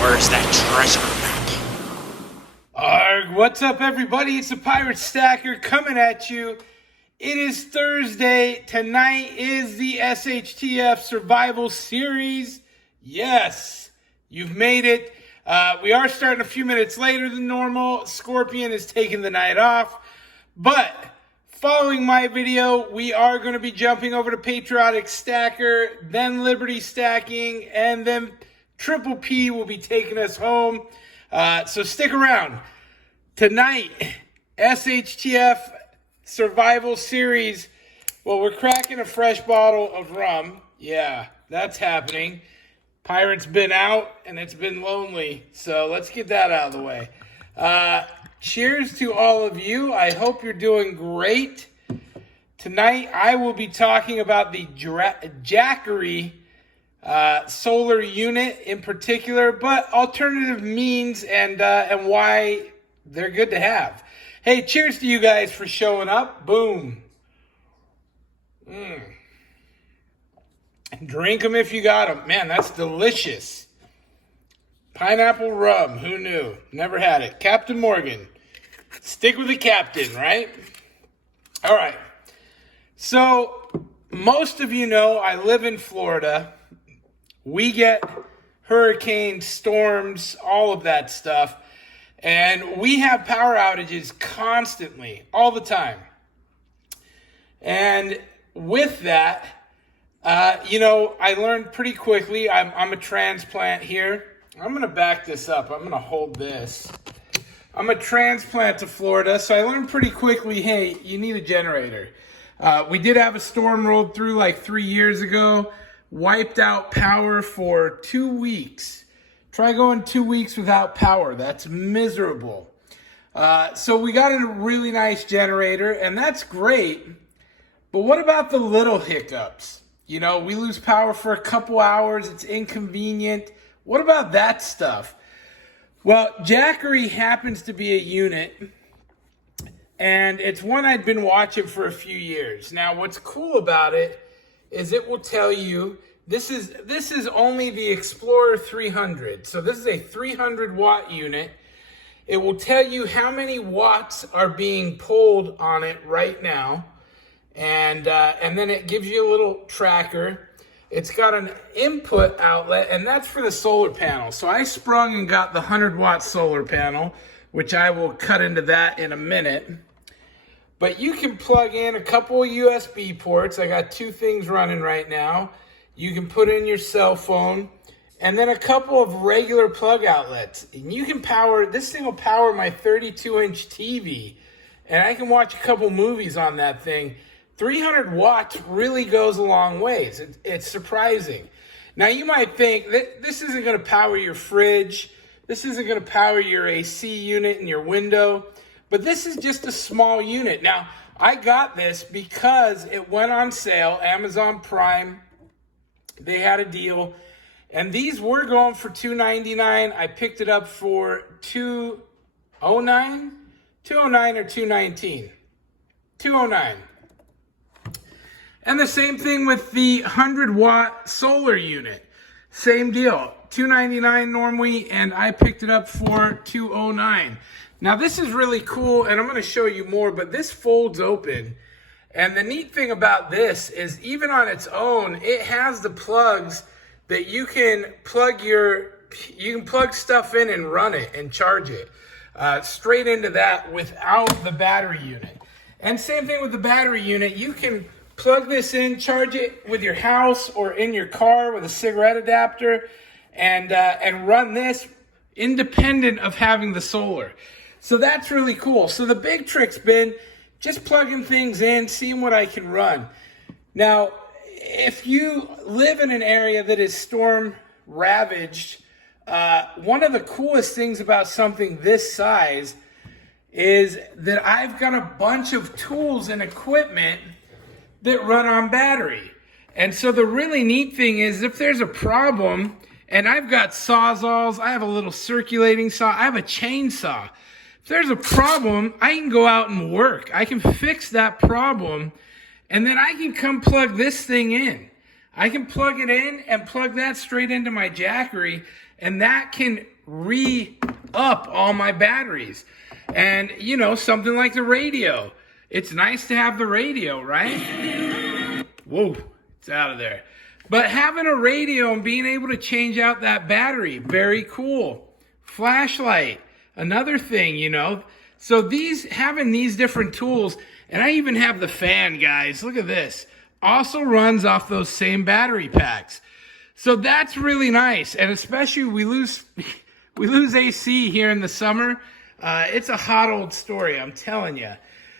Where's that treasure map? Arg, what's up everybody? It's the Pirate Stacker coming at you. It is Thursday. Tonight is the SHTF Survival Series. Yes, you've made it. We are starting a few minutes later than normal. Scorpion is taking the night off. But following my video, we are going to be jumping over to Patriotic Stacker, then Liberty Stacking, and then Triple P will be taking us home. So stick around. Tonight, SHTF Survival Series. Well, we're cracking a fresh bottle of rum. Yeah, that's happening. Pirate's been out, and it's been lonely. So let's get that out of the way. Cheers to all of you. I hope you're doing great. Tonight, I will be talking about the Jackery solar unit in particular, but alternative means and why they're good to have. Hey, cheers to you guys for showing up. Boom. Drink them if you got them. Man, that's delicious. Pineapple rum. Who knew? Never had it. Captain Morgan. Stick with the captain, right? All right. So, most of you know I live in Florida. We get hurricanes, storms, all of that stuff. And we have power outages constantly, all the time. And with that, I learned pretty quickly. I'm a transplant here. I'm going to back this up. I'm going to hold this. I'm a transplant to Florida, so I learned pretty quickly, hey, you need a generator. We did have a storm rolled through like 3 years ago. Wiped out power for 2 weeks. Try going 2 weeks without power. That's miserable. So we got a really nice generator, and that's great. But what about the little hiccups? You know, we lose power for a couple hours. It's inconvenient. What about that stuff? Well, Jackery happens to be a unit, and it's one I'd been watching for a few years. Now, what's cool about it is it will tell you this is only the Explorer 300. So this is a 300 watt unit. It will tell you how many watts are being pulled on it right now. And then it gives you a little tracker. It's got an input outlet, and that's for the solar panel. So I sprung and got the 100 watt solar panel, which I will cut into that in a minute. But you can plug in a couple of USB ports. I got 2 things running right now. You can put in your cell phone, and then a couple of regular plug outlets. And you can power, this thing will power my 32-inch TV, and I can watch a couple movies on that thing. 300 watts really goes a long ways. It's surprising. Now, you might think that this isn't going to power your fridge. This isn't going to power your AC unit in your window. But this is just a small unit. Now, I got this because it went on sale, Amazon Prime. They had a deal, and these were going for $299. I picked it up for $209 or $219. $209. And the same thing with the 100 watt solar unit. Same deal. $299 normally, and I picked it up for $209. Now this is really cool, and I'm going to show you more, but this folds open. And the neat thing about this is even on its own, it has the plugs that you can plug stuff in and run it and charge it straight into that without the battery unit. And same thing with the battery unit. You can plug this in, charge it with your house or in your car with a cigarette adapter, and run this independent of having the solar. So that's really cool. So the big trick's been just plugging things in, seeing what I can run. Now, if you live in an area that is storm ravaged, one of the coolest things about something this size is that I've got a bunch of tools and equipment that run on battery. And so the really neat thing is if there's a problem, and I've got sawzalls, I have a little circulating saw, I have a chainsaw. If there's a problem, I can go out and work. I can fix that problem, and then I can come plug this thing in. I can plug it in and plug that straight into my Jackery, and that can re-up all my batteries. And, you know, something like the radio. It's nice to have the radio, right? Whoa, it's out of there. But having a radio and being able to change out that battery, very cool. Flashlight, another thing, you know. So having these different tools, and I even have the fan, guys. Look at this. Also runs off those same battery packs. So that's really nice. And especially we lose AC here in the summer. It's a hot old story, I'm telling you.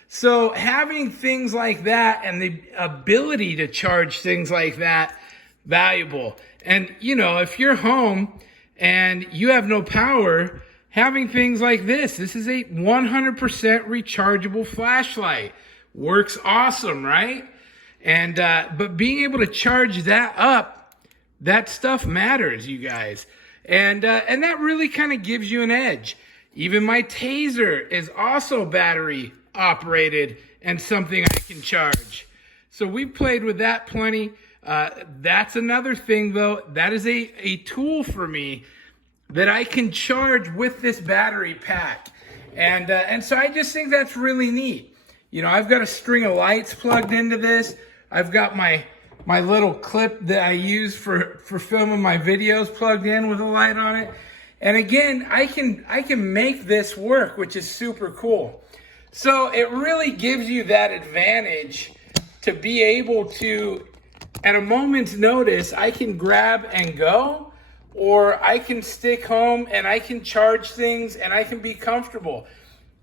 So having things like that and the ability to charge things like that, valuable. And, you know, if you're home and you have no power, having things like this is a 100% rechargeable flashlight. Works awesome, right? And but being able to charge that up, that stuff matters, you guys. And that really kind of gives you an edge. Even my taser is also battery operated and something I can charge. So we've played with that plenty. That's another thing, though. That is a tool for me that I can charge with this battery pack. And so I just think that's really neat. You know, I've got a string of lights plugged into this. I've got my little clip that I use for filming my videos plugged in with a light on it. And again, I can make this work, which is super cool. So it really gives you that advantage to be able to, at a moment's notice, I can grab and go, or I can stick home and I can charge things and I can be comfortable.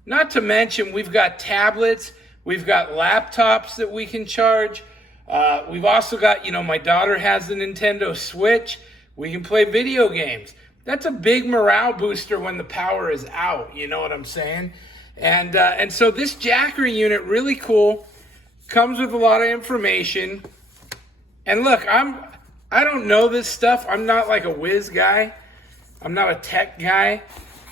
Not to mention, we've got tablets, we've got laptops that we can charge. We've also got, you know, my daughter has the Nintendo Switch. We can play video games. That's a big morale booster when the power is out. You know what I'm saying? And so this Jackery unit, really cool. Comes with a lot of information. And look, I don't know this stuff. I'm not like a whiz guy. I'm not a tech guy.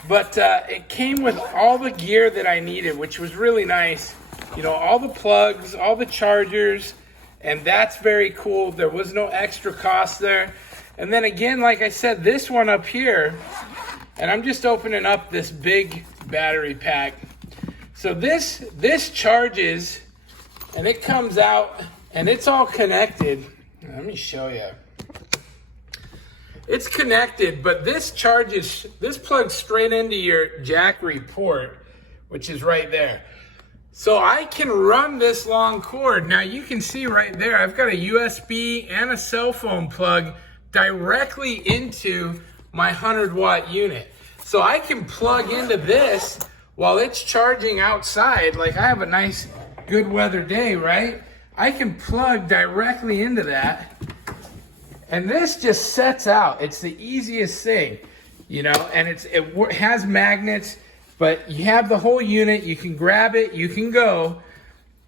But it came with all the gear that I needed, which was really nice. You know, all the plugs, all the chargers. And that's very cool. There was no extra cost there. And then again, like I said, this one up here, and I'm just opening up this big battery pack. So this charges, and it comes out, and it's all connected. Let me show you. It's connected, but this plugs straight into your Jackery port, which is right there. So I can run this long cord. Now you can see right there, I've got a USB and a cell phone plug directly into my 100-watt unit. So I can plug into this while it's charging outside. Like I have a nice good weather day, right? I can plug directly into that. And this just sets out. It's the easiest thing, you know, and it has magnets. But you have the whole unit, you can grab it, you can go,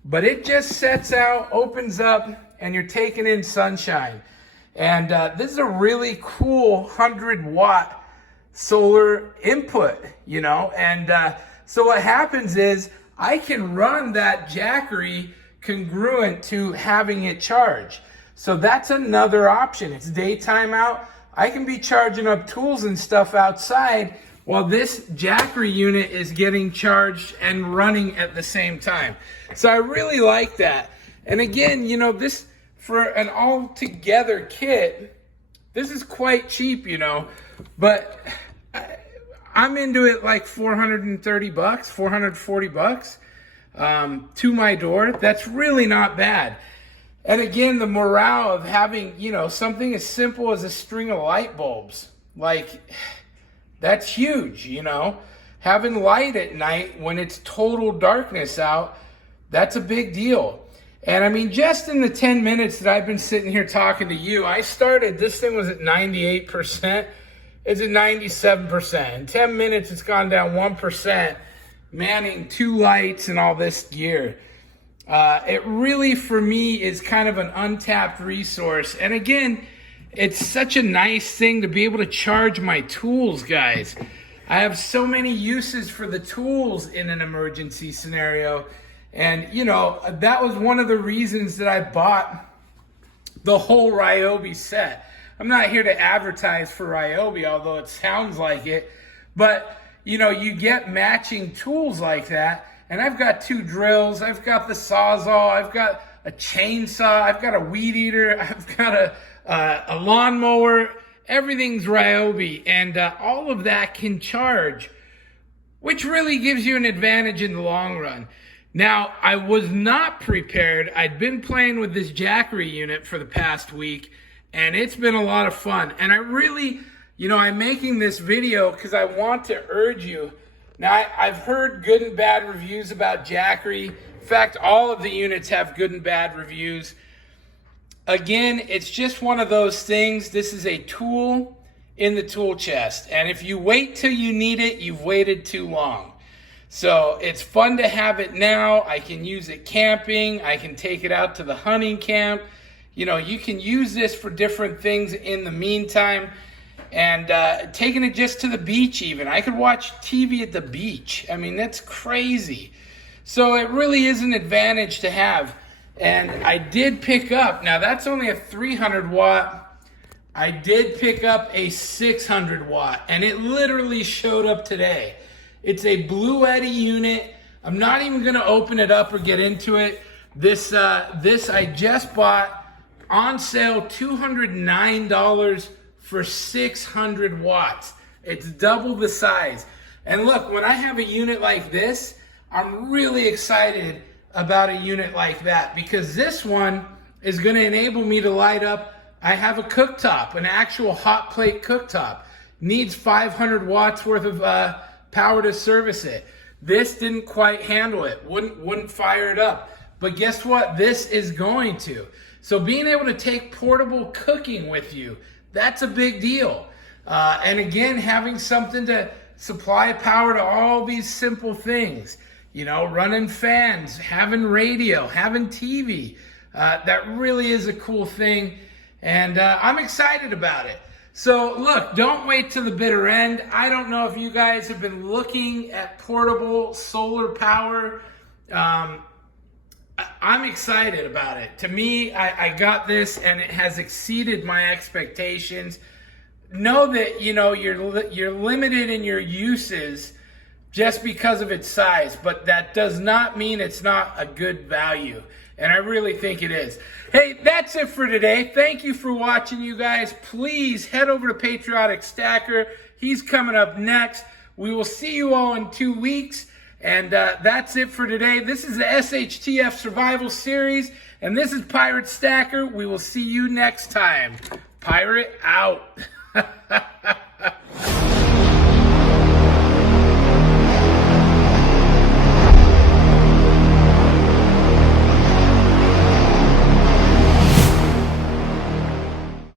but it just sets out, opens up, and you're taking in sunshine. And this is a really cool 100-watt solar input, you know? And so what happens is I can run that Jackery congruent to having it charge. So that's another option. It's daytime out. I can be charging up tools and stuff outside while this Jackery unit is getting charged and running at the same time. So I really like that. And again, you know, this, for an all-together kit, this is quite cheap, you know, but I'm into it like $430, $440 to my door. That's really not bad. And again, the morale of having, you know, something as simple as a string of light bulbs, like, that's huge, you know. Having light at night when it's total darkness out, that's a big deal. And I mean, just in the 10 minutes that I've been sitting here talking to you, this thing was at 98%. It's at 97%. In 10 minutes, it's gone down 1%, manning 2 lights and all this gear. It really, for me, is kind of an untapped resource. And again, it's such a nice thing to be able to charge my tools, guys. I have so many uses for the tools in an emergency scenario. And, you know, that was one of the reasons that I bought the whole Ryobi set. I'm not here to advertise for Ryobi, although it sounds like it. But, you know, you get matching tools like that. And I've got 2 drills. I've got the Sawzall. I've got a chainsaw. I've got a weed eater. I've got a lawnmower. Everything's Ryobi. And all of that can charge, which really gives you an advantage in the long run. Now, I was not prepared. I'd been playing with this Jackery unit for the past week, and it's been a lot of fun. And I really, you know, I'm making this video because I want to urge you. Now, I've heard good and bad reviews about Jackery. In fact, all of the units have good and bad reviews. Again, it's just one of those things. This is a tool in the tool chest. And if you wait till you need it, you've waited too long. So it's fun to have it now. I can use it camping. I can take it out to the hunting camp. You know, you can use this for different things in the meantime. And taking it just to the beach even. I could watch TV at the beach. I mean, that's crazy. So it really is an advantage to have. And I did pick up, now that's only a 300 watt. I did pick up a 600 watt. And it literally showed up today. It's a Blue Eddy unit. I'm not even going to open it up or get into it. This I just bought on sale, $209 for 600 watts. It's double the size. And look, when I have a unit like this, I'm really excited about a unit like that because this one is going to enable me to light up. I have a cooktop, an actual hot plate cooktop. Needs 500 watts worth of power to service it. This didn't quite handle it, wouldn't fire it up. But guess what? This is going to. So being able to take portable cooking with you, that's a big deal. And again, having something to supply power to all these simple things. You know, running fans, having radio, having TV. That really is a cool thing. And I'm excited about it. So look, don't wait till the bitter end. I don't know if you guys have been looking at portable solar power. I'm excited about it. To me, I got this and it has exceeded my expectations. Know that, you know, you're limited in your uses just because of its size, but that does not mean it's not a good value. And I really think it is. Hey, that's it for today. Thank you for watching, you guys. Please head over to Patriotic Stacker. He's coming up next. We will see you all in 2 weeks. And that's it for today. This is the SHTF Survival Series. And this is Pirate Stacker. We will see you next time. Pirate out.